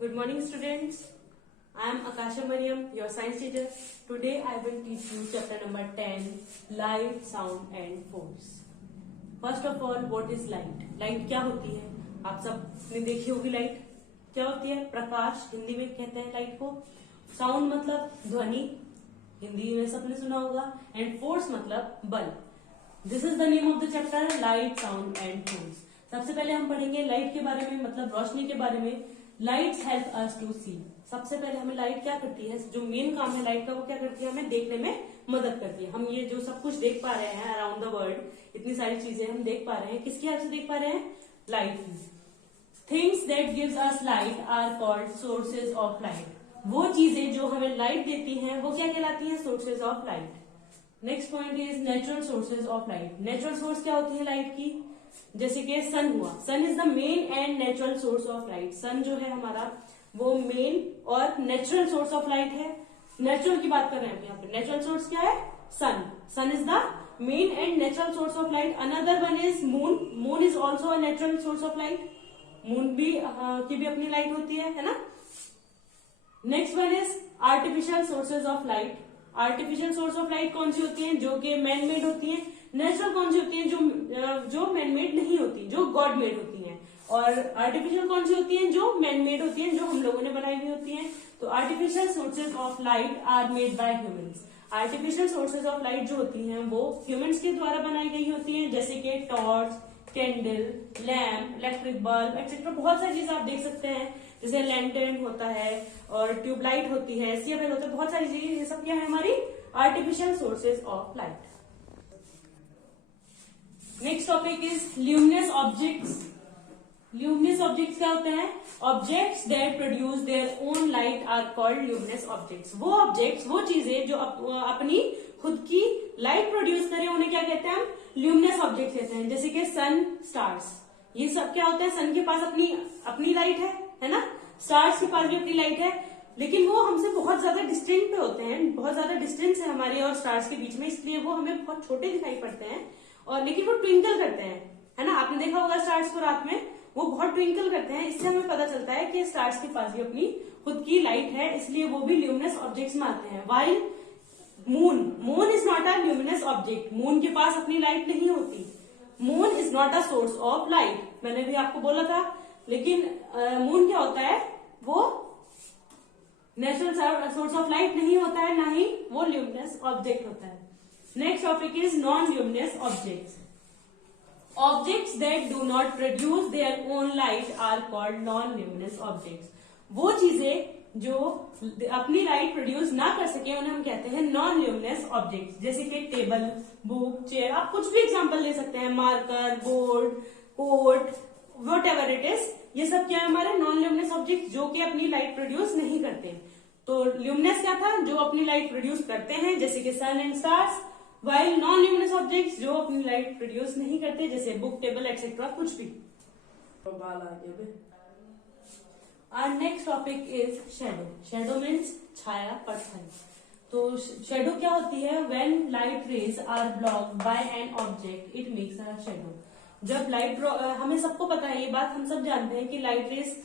Good morning, students. I am Akasha Mariam, your science teacher. Today I will teach you chapter number 10, light, sound and force. First of all, what is light? Light क्या होती है? आप सब ने देखी होगी light क्या होती है? प्रकाश, हिंदी में कहते हैं लाइट को. साउंड मतलब ध्वनि, हिंदी में सबने सुना होगा. एंड फोर्स मतलब बल. This is the name of the chapter, light, sound and force. सबसे पहले हम पढ़ेंगे लाइट के बारे में, मतलब रोशनी के बारे में. लाइट हेल्प अस टू सी. सबसे पहले हमें लाइट क्या करती है, जो मेन काम है लाइट का वो क्या करती है, हमें देखने में मदद करती है. हम ये जो सब कुछ देख पा रहे हैं अराउंड द वर्ल्ड, इतनी सारी चीजें हम देख पा रहे हैं, किसकी हेल्प से देख पा रहे हैं? लाइट की. Things that gives us light are called sources of light. वो चीजें जो हमें लाइट देती हैं वो क्या कहलाती हैं? Sources of light. Next point is natural sources of light. Natural source क्या होती है लाइट की? जैसे कि सन हुआ. Sun is the main and natural source of light. Sun जो है हमारा वो मेन और नेचुरल सोर्स ऑफ लाइट है. नेचुरल की बात कर रहे हैं यहाँ पे. नेचुरल सोर्स क्या है? Sun. Sun is the main and natural source of light. Another one is moon. Moon is also a natural source of light. Moon भी की भी अपनी लाइट होती है ना. Next one is artificial sources of light. Artificial source of light कौन सी होती है? जो कि मैन मेड होती है. नेचुरल कौन सी होती है? जो मैन मेड नहीं होती, जो गॉड मेड होती हैं. और आर्टिफिशियल कौन सी होती है? जो मैन मेड होती हैं, जो हम लोगों ने बनाई हुई होती हैं. तो artificial sources of light are made by humans. Artificial sources of light जो होती हैं वो ह्यूमंस के द्वारा बनाई गई होती हैं, जैसे कि torch, candle, lamp, electric bulb etcetera. बहुत सारी चीजें आप देख सकते हैं, जैसे लैंटर्न होता है और ट्यूबलाइट होती है, सीएफएल होता है. बहुत सारी चीजें, ये सब क्या है? हमारी artificial sources of light. Next topic is luminous objects. Luminous objects क्या होते हैं? Objects that produce their own light are called luminous objects. वो ऑब्जेक्ट्स, वो चीजें जो अपनी खुद की लाइट प्रोड्यूस करें, उन्हें क्या कहते हैं? हम ल्यूमिनस ऑब्जेक्ट्स कहते हैं. जैसे कि सन, स्टार्स, ये सब क्या होता है? सन के पास अपनी लाइट है ना. स्टार्स के पास भी अपनी लाइट है, लेकिन वो हमसे बहुत ज्यादा डिस्टेंस पे होते हैं. बहुत ज्यादा डिस्टेंस है हमारे और स्टार्स के बीच में, इसलिए वो हमें बहुत छोटे दिखाई पड़ते हैं. और लेकिन वो ट्विंकल करते हैं, है ना. आपने देखा होगा स्टार्स को रात में, वो बहुत ट्विंकल करते हैं. इससे हमें पता चलता है कि स्टार्स के पास भी अपनी खुद की लाइट है, इसलिए वो भी ल्यूमिनस ऑब्जेक्ट्स में आते हैं. While moon is not a luminous object. Moon के पास अपनी लाइट नहीं होती. Moon is not a source of light. मैंने भी आपको बोला था. लेकिन मून क्या होता है? वो नेचुरल सोर्स ऑफ लाइट नहीं होता है, ना ही वो ल्यूमिनस ऑब्जेक्ट होता है. Next topic is non luminous objects. Objects that do not produce their own light are called non luminous objects. वो चीजें जो अपनी लाइट प्रोड्यूस ना कर सके उन्हें हम कहते हैं नॉन ल्यूमिनस ऑब्जेक्ट्स. जैसे कि टेबल, बुक, चेयर, आप कुछ भी एग्जांपल ले सकते हैं. Marker, board, coat, whatever it is. ये सब क्या है? हमारे नॉन ल्यूमिनस ऑब्जेक्ट जो कि अपनी लाइट प्रोड्यूस नहीं करते. तो ल्यूमिनस क्या था? जो अपनी लाइट प्रोड्यूस करते हैं, जैसे कि sun and stars. While non luminous objects जो अपनी लाइट प्रोड्यूस नहीं करते, जैसे बुक, टेबल एक्सेट्रा, कुछ भी. Our next topic is shadow. Shadow means छाया, पठन. तो shadow क्या होती है? When light rays are blocked by an object, it makes a shadow. जब लाइट, हमें सबको पता है ये बात, हम सब जानते हैं कि light rays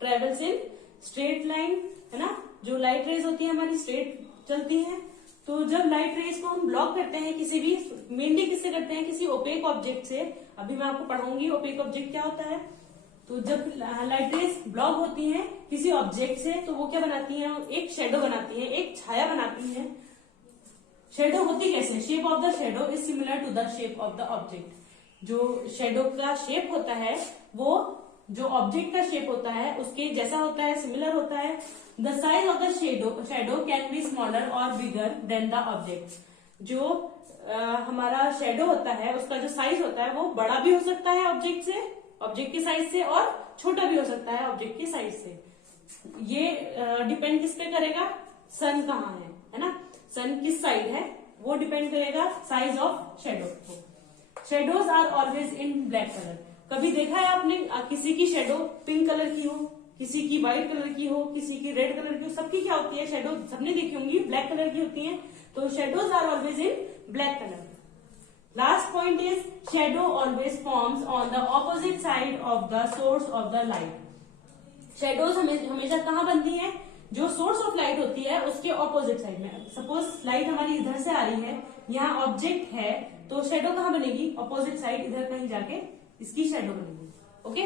travels in straight line, है ना. जो लाइट रेज होती है हमारी स्ट्रेट चलती है. तो जब लाइट रेज को हम ब्लॉक करते हैं किसी भी, मेनली किससे करते हैं? किसी ओपेक ऑब्जेक्ट से. अभी मैं आपको पढ़ाऊंगी ओपेक ऑब्जेक्ट क्या होता है. तो जब लाइट रेज ब्लॉक होती हैं किसी ऑब्जेक्ट से, तो वो क्या बनाती हैं? एक शेडो बनाती हैं, एक छाया बनाती हैं. शेडो होती कैसे? Shape of the shadow is similar to the shape of the object. जो शेडो का शेप होता है वो जो ऑब्जेक्ट का शेप होता है उसके जैसा होता है, सिमिलर होता है. The size of the shadow can be smaller और बिगर देन द ऑब्जेक्ट. जो हमारा शेडो होता है उसका जो साइज होता है वो बड़ा भी हो सकता है ऑब्जेक्ट के साइज से, और छोटा भी हो सकता है ऑब्जेक्ट के साइज से. ये डिपेंड किस पे करेगा? सन कहाँ है ना. सन किस साइड है वो डिपेंड करेगा साइज ऑफ शेडो को. Shadows are always in black colour. कभी देखा है आपने किसी की शेडो पिंक कलर की हो, किसी की व्हाइट कलर की हो, किसी की रेड कलर की हो? सबकी क्या होती है? शेडो सबने देखी होंगी ब्लैक कलर की होती है. तो shadows are always in black colour. Last point is shadow always forms on the opposite side of the source of the light. Shadows हमेशा कहाँ बनती है, जो सोर्स ऑफ लाइट होती है उसके ऑपोजिट साइड में। सपोज लाइट हमारी इधर से आ रही है, यहाँ ऑब्जेक्ट है, तो शेडो कहाँ बनेगी, ऑपोजिट साइड, इधर कहीं जाके इसकी शेडो बनेगी। ओके,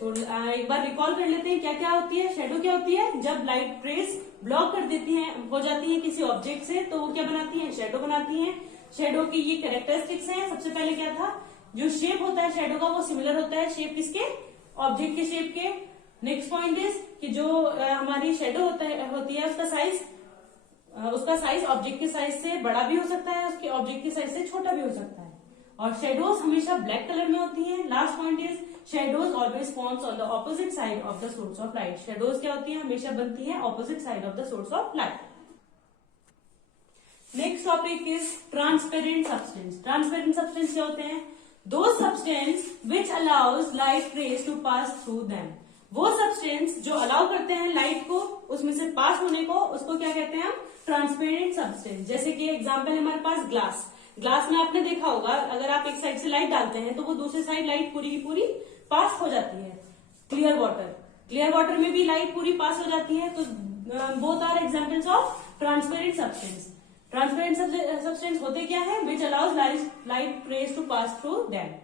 तो एक बार रिकॉल कर लेते हैं क्या क्या होती है। शेडो क्या होती है, जब लाइट रेज ब्लॉक कर देती है, हो जाती है किसी ऑब्जेक्ट से, तो वो क्या बनाती है, शेडो बनाती है। शेडो की ये कैरेक्टरिस्टिक्स हैं। सबसे पहले क्या था, जो शेप होता है शेडो का वो सिमिलर होता है शेप किसके, ऑब्जेक्ट के शेप के। नेक्स्ट पॉइंट इज कि जो हमारी शेडो होती है उसका साइज ऑब्जेक्ट के साइज से बड़ा भी हो सकता है, उसके ऑब्जेक्ट के साइज से छोटा भी हो सकता है। और शेडोज हमेशा ब्लैक कलर में होती है। Last point is shadows always forms on the opposite side of the source of light. Shadows क्या होती है, हमेशा बनती है opposite side of the source of light. Next topic is transparent substance. Transparent substance क्या होते हैं, those substance which allows light rays to pass through them. वो सब्सटेंस जो अलाउ करते हैं लाइट को उसमें से पास होने को, उसको क्या कहते हैं हम, ट्रांसपेरेंट सब्सटेंस। जैसे कि एग्जांपल है हमारे पास ग्लास। ग्लास में आपने देखा होगा, अगर आप एक साइड से लाइट डालते हैं तो वो दूसरी साइड लाइट पूरी की पूरी पास हो जाती है। क्लियर वाटर में भी लाइट पूरी पास हो जाती है। तो both are examples of transparent substance. Transparent substance होते क्या है, which allows light rays to pass through them.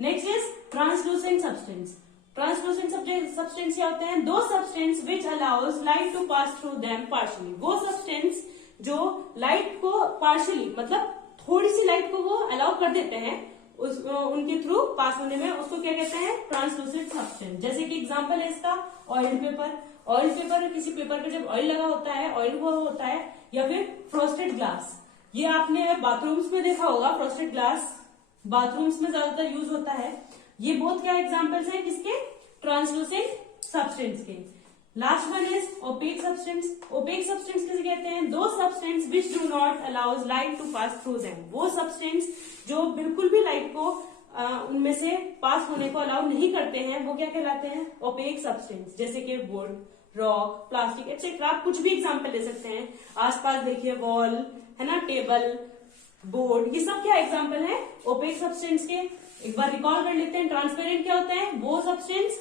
Next is translucent substance. Translucent substance क्या होते हैं, those substance which allows light to pass through them partially. वो substance जो light को partially, मतलब थोड़ी सी लाइट को वो अलाउ कर देते हैं उनके थ्रू पास होने में, उसको क्या कहते हैं, ट्रांसलूसेंट सब्सटेंस। जैसे कि एग्जांपल है इसका ऑयल पेपर। ऑयल पेपर, किसी पेपर पे जब ऑयल लगा होता है, ऑयल हुआ होता है, या फिर फ्रोस्टेड ग्लास। ये आपने बाथरूम्स में देखा होगा, फ्रोस्टेड ग्लास बाथरूम्स में ज्यादातर यूज होता है। ये बहुत क्या एग्जांपल्स हैं किसके, ट्रांसलूसेंट सब्सटेंस के। Last one is opaque substance. Opaque substance किसे कहते हैं, those substance which do not allows light to pass through them. वो सब्सटेंस जो बिल्कुल भी लाइट को उनमें से पास होने को अलाउ नहीं करते हैं, वो क्या कहलाते हैं, ओपेक सब्सटेंस। जैसे कि वुड, रॉक, प्लास्टिक एक्सेट्रा, आप कुछ भी एग्जाम्पल ले सकते हैं। आसपास देखिए वॉल है ना, टेबल, बोर्ड, ये सब क्या एग्जाम्पल है ओपेक सब्सटेंस के। एक बार रिकॉल कर लेते हैं। ट्रांसपेरेंट क्या होता है, वो सब्सटेंस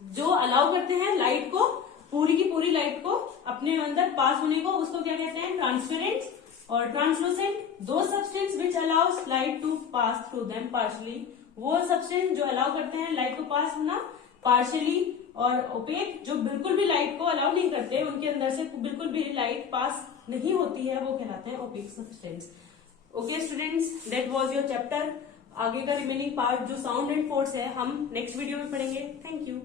जो अलाउ करते हैं लाइट को, पूरी की पूरी लाइट को अपने अंदर पास होने को, उसको क्या कहते हैं, ट्रांसपेरेंट। और translucent, those substance which allows light to pass through them partially. वो सब्सटेंस जो अलाउ करते हैं लाइट को पास होना पार्शियली। और ओपेक, जो बिल्कुल भी लाइट को अलाउ नहीं करते, उनके अंदर से बिल्कुल भी लाइट पास नहीं होती है, वो कहलाते हैं opaque substance. Okay students, that was your chapter. आगे का रिमेनिंग पार्ट जो साउंड एंड फोर्स है हम नेक्स्ट वीडियो में पढ़ेंगे। Thank you.